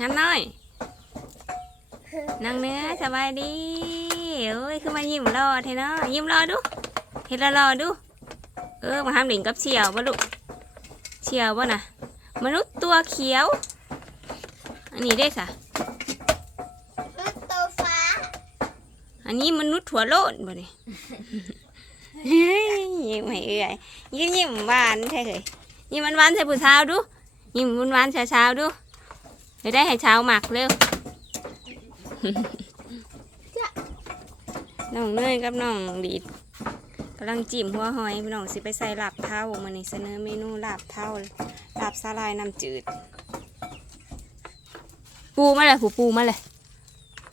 น้ำน้อยนางเนื้อสบายดีโอ้ยคือมายิ้มรอเทเนาะยิ้มรอดูเฮ็ดรอรอดู เออมาห้ามหลิงกับเฉียวบ่ลูกเฉียวบ่น่ะมนุษย์ตัวเขียว อันนี้ได้สะรถโตฟ้า อันนี้มนุษย์ถั่วโลดบ่นี่เฮ้ยยิ้มให้เอื่อยยิ้มยิ้มหวานใช่เคยยิ้มหวานๆใส่ผู้สาวดูยิ้มหวานๆเช้าๆดู เดี๋ยวได้ให้เช้าหมักเร็ว น้องเนยกับน้องดีดกำลังจิ้มหัวหอยพี่น้องสิไปใส่ลาบเท่ามานี่เสนอเมนูลาบเท่าลาบสาลายน้ำจืด ปูมาเลยปูปูมาเลย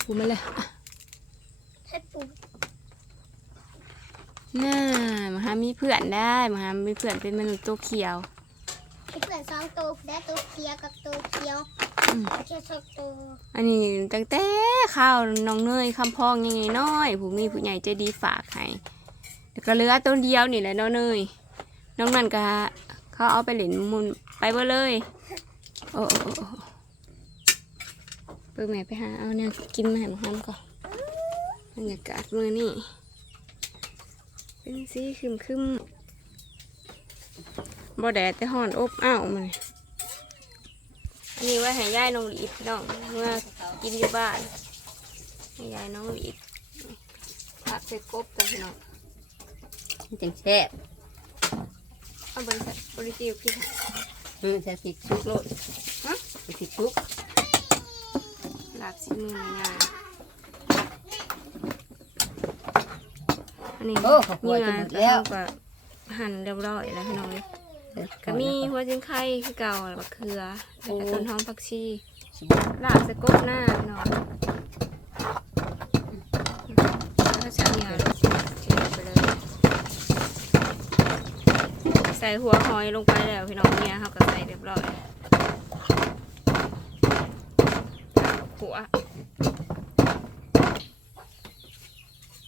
ปูมาเลยอะให้ปุ๊บน่ามาหามีเพื่อนได้มาหามีเพื่อนเป็นมนุษย์ตัวเขียวให้เพื่อนสองตัวได้ตัวเขียวกับตัวเขียวอืม เขียวสองตัวอันนี้ตั้งแต่ข้าวน้องเนยคำพองยังไงน้อยผู้มีผู้ใหญ่ใจดีฝากให้แล้วก็เหลือตัวเดียวนี่แหละน้องเนยน้องนั่นก็เขาเอาไปเหรียญมุนไปเบ่เลยโอ้โอ้โอ้เปิดแม่ไปหาเอาเนี่ยกินมาห้หมก่อนบรรยากาศมือนี่เป็นสีคึมคึมบ่แดดแต่ห่อนอบอ้าวมัน อันนี้ไว้ให้ย่ายน้องหลีดพี่น้องเมื่อกินอยู่บ้านให้ยายน้องหลีดพักใส่กบกันพี่น้องมันจังแซ่บเอาบริษัทบริจิวพี่ค่ะอืมจะติดชุกโลดฮะจะติดชุกลาบซีมืองานอันนี้โอ้ขอบคุเนื้ณอจะหมดแล้แล้ววก็หั่นเรียบร้อยแล้วพี่น้องเลย ก็มีหัวจิงไข่คือเก่าแล้วก็เขือแล้วก็ต้นหอมผักชีลาบสะกบหน้าพี่น้องแล้วก็ใส่เนื้อเชื่อไปเลย ใส่หัวหอยลงไปแล้วพี่น้องเนี่ยเขาก็ใส่เรียบร้อยหัว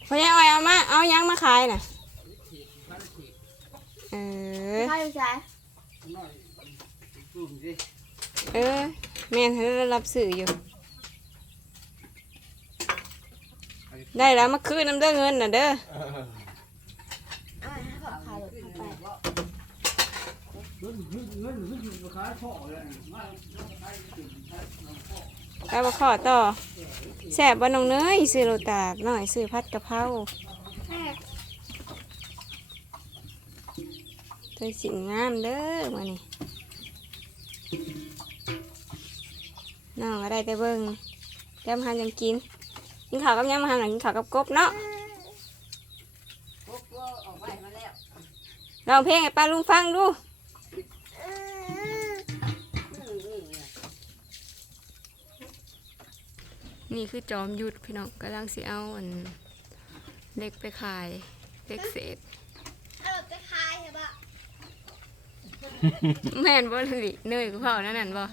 พอยังไงเอามา เอายังมาขายน่ะ เออใช่ใช่เออ แม่นให้เรารับสื่ออยู่ ได้แล้วมาคืนน้ำเด้อเงินน่ะเด้อแล้วมาขอต่อแสบบ่น้องเนยซื้อโรตากหน่อยซื้อพัดกะเพราเธอสินงามเด้อมานี่น้องก็ได้แต่เบิ่งยำหันยังกินกินข้าวกับยำหันหรือกินข้าวกับกบเนาะออกไปมาแล้วร้องเพลงให้ป้าลุงฟังดูนี่คือจอมหยุดพี่น้องกำลังสิเอาอันเล็กไปขายเล็กเศษ เอาแบบไปขายใช่ปะ แม่นบ่ลิเนยกูเผานั่นนั่นบ่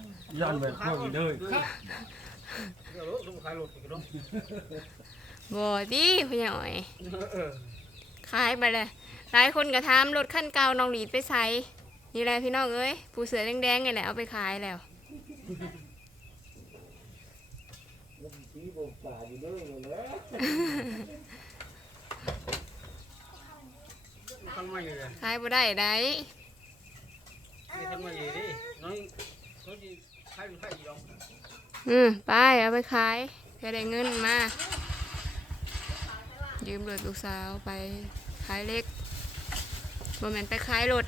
ย่านแบบพวกนี้เลยบ่ดิพี่หน่อยขายไปเลยหลายคนก็ถามรถขั้นเก่าน้องหลีดไปใส่นี่แหละพี่น้องเอ้ยผู้เสือแดงๆนี่แหละเอาไปขายแล้วขันมาอยู่เลยขายบ่ได้ได้ นี่ขันมาอยู่ดิน้อยเขาจะใครเป็นใครอีกดอกอืมไปเอาไปขายเพื่อได้เงินมา ยืมรถลูกสาวไปขายเล็กบ่แมนไปขายรถ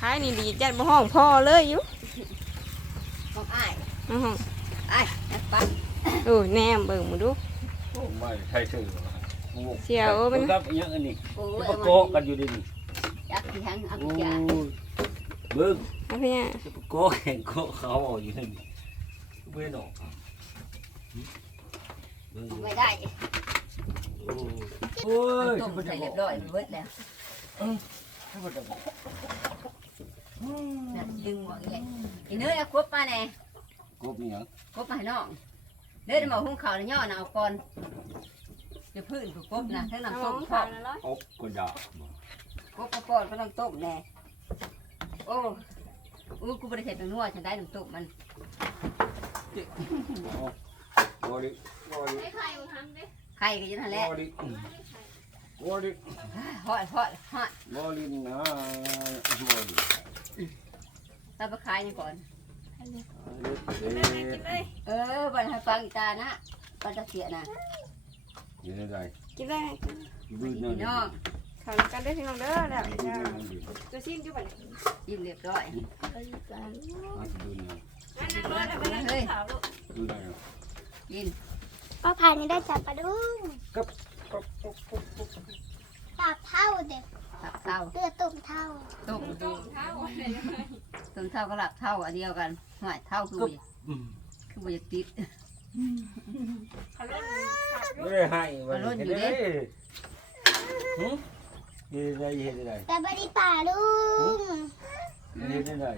ขายนี่ดีจัดบ่ห้องพ่อเลยอยู่ของอ้ายมาห้องอ้ายนักปัดโอ้แนมเบิ่งมาดูโอ้ไม่ใช่ชื่อเสี่ยวมันกับยังอันนี้โอ้ยประโกะกันอยู่ดิจักที่ทั้งอักโอ้ยาเบิ้ง เอาพี่เนี่ยจะประโกะแห่งโกะเขาเอาอยู่นี่เบิ้งออกเบิ้งไม่ได้โอ้ยต้มใส่เรียบร้อยเบิดแล้วนั่นดึงหัวแกอีเนื้อเอาครบมาแน่กบนี่ยังครบมาให้น้องเด้อมาหุงข้าวในย่อน่ะเอาก่อนจะพื้นกูครบนะทั้งเอาน้ำขต้อมงพร้อขามวนะร้อยอบก็ยาครบก่อนก็ต้องต้มแน่โอ้ อู้กูบริเสธเป็นนัวฉันได้น้ำต้มมันจิบอดิบอดิไอ้ไข่มันทำดิไข่ก็อยังนั่นแหละบอดิบอดิฮอดฮอดฮอดบอดินะบอดิเราไปขายนี่ก่อนกินเลยกินเลยเออบันให้ฟังอีตานะบันจะเสียนะยังไงกินเลยดูพี่นั่นน้อง ข่าวกันได้พี่น้องเด้อแล้วจะซิมจุ๊บไปกินเรียบร้อยไปกันดูนั่ไปนั่นข่าวลูกดูนั่นกินป้าพายนี่ได้จับปลาดุ้งกับตับเท่าเด็กหลับเท่าเลือดตุ่มเท่าต้มต้มเท้าอะไรเลยต้มเท่าก็หลับเท่าอันเดียวกันหอยเท่าคือคือบ่อยากติดไม่ได้ให้วันนี้เด้ฮึ เฮ็ดได้เฮ็ดได้แต่บริป่าลุงเฮ็ดได้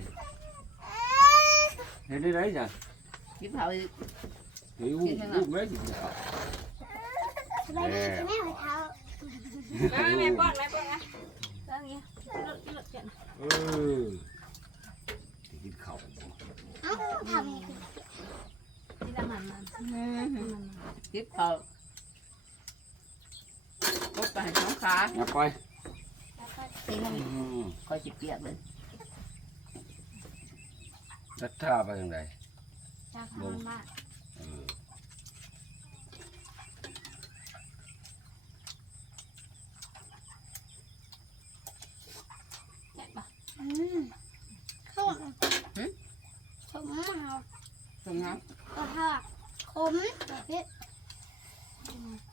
เฮ็ดได้จ้ะกินเผาอีกเฮ้ยอู้อู้ไม่สิสบายดีใช่ไหมหัวเท้าแม่ป้อนแม่ป้อนนะแล้วเงี้ยรถรถเกินเออกินข้าวเอ้าทำยังไงที่ละมันมันกินเผาก็ไปให้น้องขาอย่าไป กินให้อืมค่อยจิเปียกเลยรัดท่าไปทางใดจ้าข้าวมากเออแซ่บปะอืมส้มขมมากตรงนั้นก็ทอดขมแบบนี้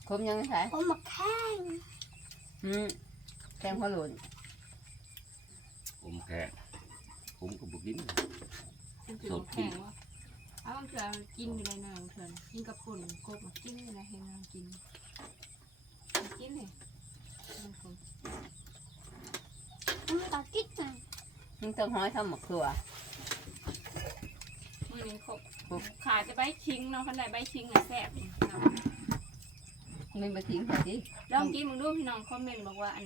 คมยังไม่ใช่ขมหมักแข้งอืมแกงพะโล้น ผมแข็งผมก็บุกินมันคือแข็งวะเอามันเถื่อกินอยู่ในเนื้อเถื่อนกินกับปุ่นกบกินอะไรเห็นมันกินกินเลยมันตัดจิ๊กหน่อยมึงต้องห้อยทำหมกตัวมือนี้ครบขาจะใบชิงเนาะคันใดใบชิงอะแซ่บมึงไปทิ้งเขาที่ลองกินมึงดูพี่น้องคอมเมนต์บอกว่าอัน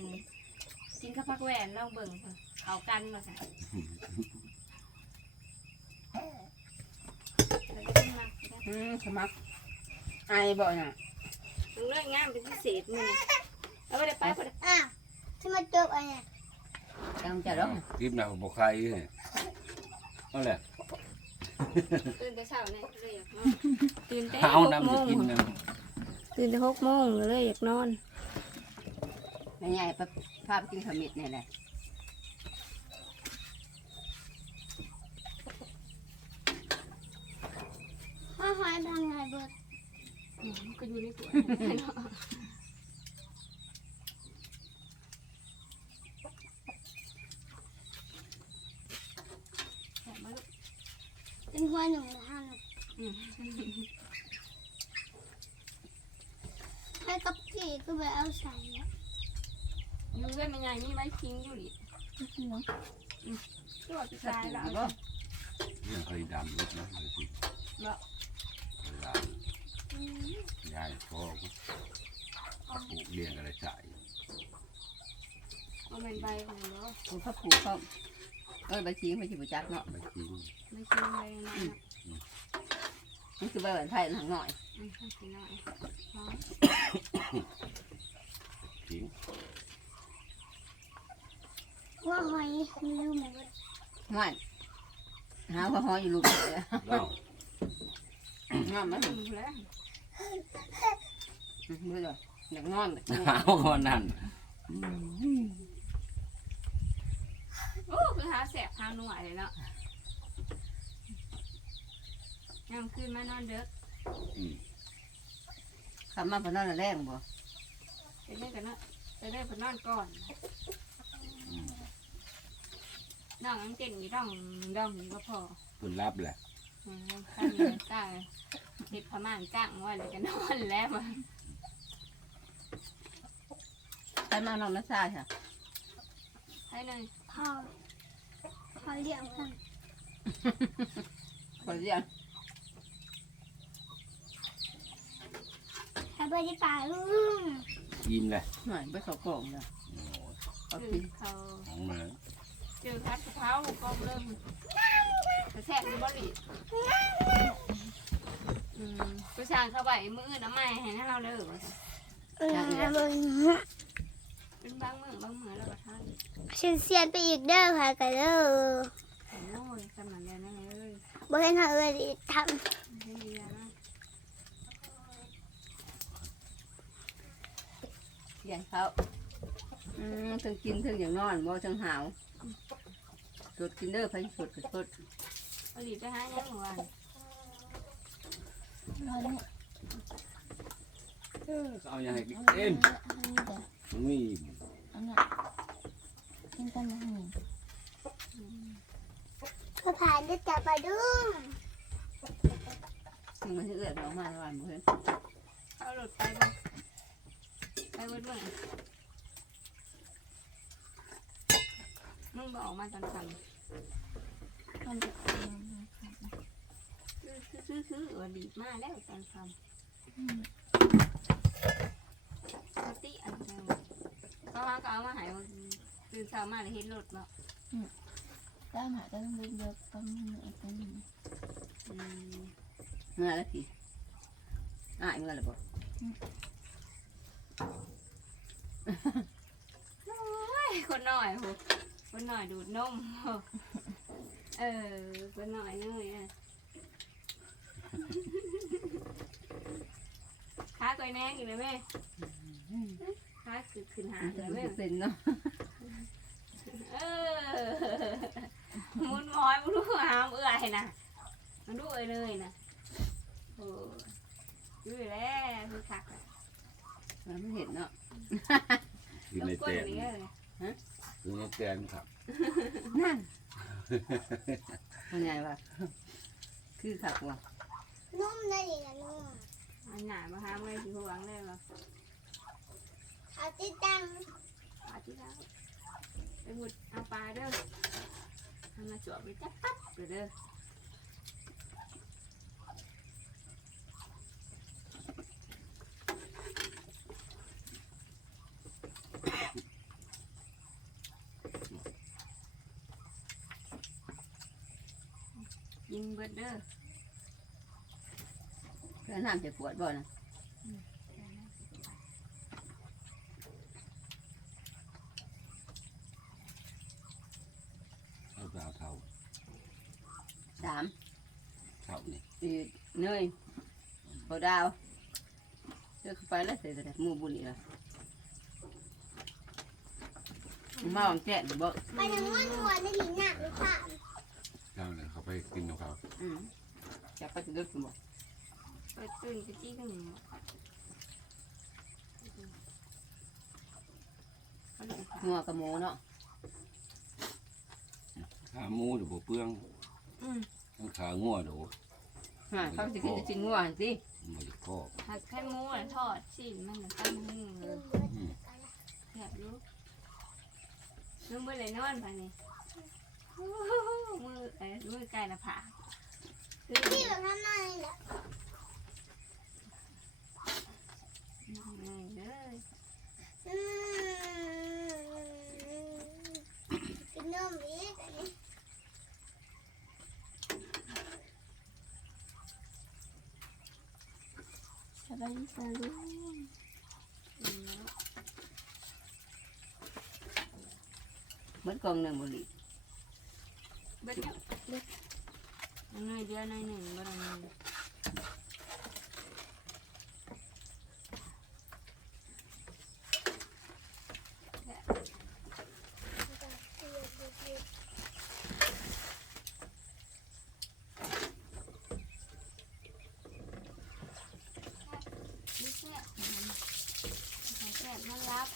กินข้าวผักแหวนลองเบิ่งเขากันมาค่ะอืมสมัครอายบ่อยน่ะมึงเลิกงานเป็นพิเศษมึงเอาไปได้ไปไปอ้าวที่มาจบอะไรเนี่ยจังจะร้องคลิปหน้าผมบอกใครเนี่ยนั่นแหละตื่นแต่เช้าเนี่ยเลยอยากนอนตื่นแต่เอาหกน้ำโมจะงกินนะตื่นแต่หกโมงเลยอยากนอน แม่ใหญ่ไป พาไปกินขมิ้นนี่แหละห้าหอยทำไงเบิดก็อยู่ในสวนแซ่บมาลูกเป็นหัวหนุ่มทำอืมให้กับพี่ก็ไปเอาใส่แล้ว อยู่ด้วยมันใหญ่มีใบชิงอยู่ดิตัวพี่สักชายกินแล้วบ่เรื่องเคยดำรถนะเลยสิเนาะดำยายพ่อปลูกเลี้ยงอะไรใส่มันเป็นใบของเนาะกูพับผูกเขาเอ้ยใบทิ้งไปที่บุจักเนาะไปกินไม่ชิงใบนะมันคือใบหวานไทยหนังหน่อยอืมให้กินหน่อยพอ ทิ้ง หัวหอยมีรูหมด ห้อยหาว่าห้อยอยู่ลูกเลยเล่างอนไหมอืมแล้วมือยอยากนอนเลยเอาคนนั้นโอ้คือหาแสบหาหน่วยเลยเนาะยามคืนมานอนเด้อคำมาพนอนแรงบ่ไปเล่นกันเนาะไปเล่นไปนอนก่อน น้องอังเจนอยู่ร่องร่องอยู่ก็พอคุณรับแหละอืมข้างนี้ใต้เด็ดพม่านจ้างไว่าเลยจะนอนแล้วมันใครมานอนนักชาค่ะให้หน่อยพอพอเลี้ยงกันคนเรียนให้บริป่าลุงกินเลยหน่อยไปเขาโกงเลยเขาคืกิอนเขาของมา เจอพัดกะเพราก็เริ่มกระแทกดูบอลลีมผู้ช่างเข้าไปมืออื่นเอาไม้ให้เฮาเด้อว่าซั่นเออเบิ่งเป็นบางมือบางมือแล้วก็ทานฉันเสียนไปอีกเด้อค่ะกันเด้อโอ้ยสำนันเดียวนั่นเอ้ยบ่เห็นเฮาเอ้ยทเฮ็ดดีแล้วนะเลี้ยงเขาอืมทั้งกินทั้งอย่างนอนบ่ทั้งหาว สดกินเด้อไปสดก็สดเอาดีไปหาหยังเมื่อวานเอาอย่างไรเอ็มมันมีำก็ผ่านได้จับปลาดุ้งซึ่งมันสิเอื้อนออกมาแล้วว่าบ่เห็นเอารถไปบ่ไปเบิดมื้อ มึงบ่ออกมาตอนค่ำซื้อซื้อๆว่าดีมาแล้วตอนค่ำปกติอันเดิมเขาหาก็เอามาใหายตื่นเช้ามาเลยเห็นรถเนาะได้หมาก็ต้องเยอะๆต้องมีเอกนิดอืมเมื่อแล้วสิอ่ายเมื่อแล้วบ่โอ้ยคนหน่อยโห คนหน่อยดูดนมโหเออคนหน่อยเลยอะขาก้อยแนงอีกเลยแม่ขาคือขึ้นหาเลยแม่เป็นเนาะเออมุนมอยมุนรู้หามเอื่อยนะมันดูเอ้ยเลยนะโอ้ดูแล้วคือคักอะมันไม่เห็นเนาะอยู่ในก้แตนนนี้เลยอยู่ในแตนครับนั่นมันไงวะคือขักว่ะนุ่มได้ดีนะนุ่มอันหนามาหาไม่ถึงหวังเลยว่ะเอาติดตั้งปลาที่แล้วไปหุดเอาปลาเด้อทำมาจวบไปจับปั๊บเด้อเด้อยิงเบิดเด้อเพื่อนน้ำจะปวดบ่นะเอาสาวเท่าสามเท่านี่สี่เนยโบดาวเจอเข้าไปแล้วเสร็จแล้วหมูบุญอีกแล้วมาหวังแจ้งบ่ไปทางง้อนหัวในหลินหนักหรือเปล่า เท่าเนี่ยเขา ไปกินของเขาอืมจะไปจะเลิกบ่เปิดตื่นไปจี้กันหนึ่งเขาเลยค่ะงัวกับหมูเนาะขาหมูเดี๋ยวบ่เปลืองอืมต้องขางัวเดี๋ยวฮะเขาสิกินจะกินงัวหั่นสิมันจะครอบหักแค่หมูอะทอดชิ้นมันก็ตั้งมือเลยแซ่บรู้ลืมไปเลยนอนไปนี่โอ้โหมือ เอ้ยมือไก่หน้าผากคือที่แบบนั้นนั่นแหละนี่เลยอืมกินนมอีกอันนี้สบายดีสาลูอืมแล้วเหมือนกล่องหนึ่งบุหรี่ เบิดเนี่ยเบิดอันน้อยเดียวหน้อยหนึ่งบ่ได้หนึ่ง นี่แซ่บมันแซ่บมันรับ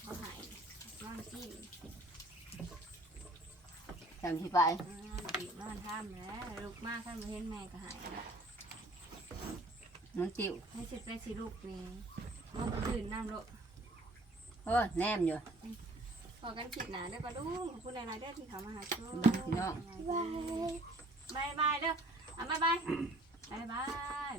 เขาหายนอนจิ้ม จำที่ไปนอนจีบนอนท่ามแล้วลูกมากท่านมาเห็นแม่ก็หายแล้วมันติวให้สิไปสิลูกนี่มันตื่นน้ำโลโอ้ยแนมอยู่พอกันคิดหนาได้ปะลูกขอบคุณหลายๆเด้อที่เขามาหาช่วยพี่น้องบายบายบายเด้ออะบายบายบายบาย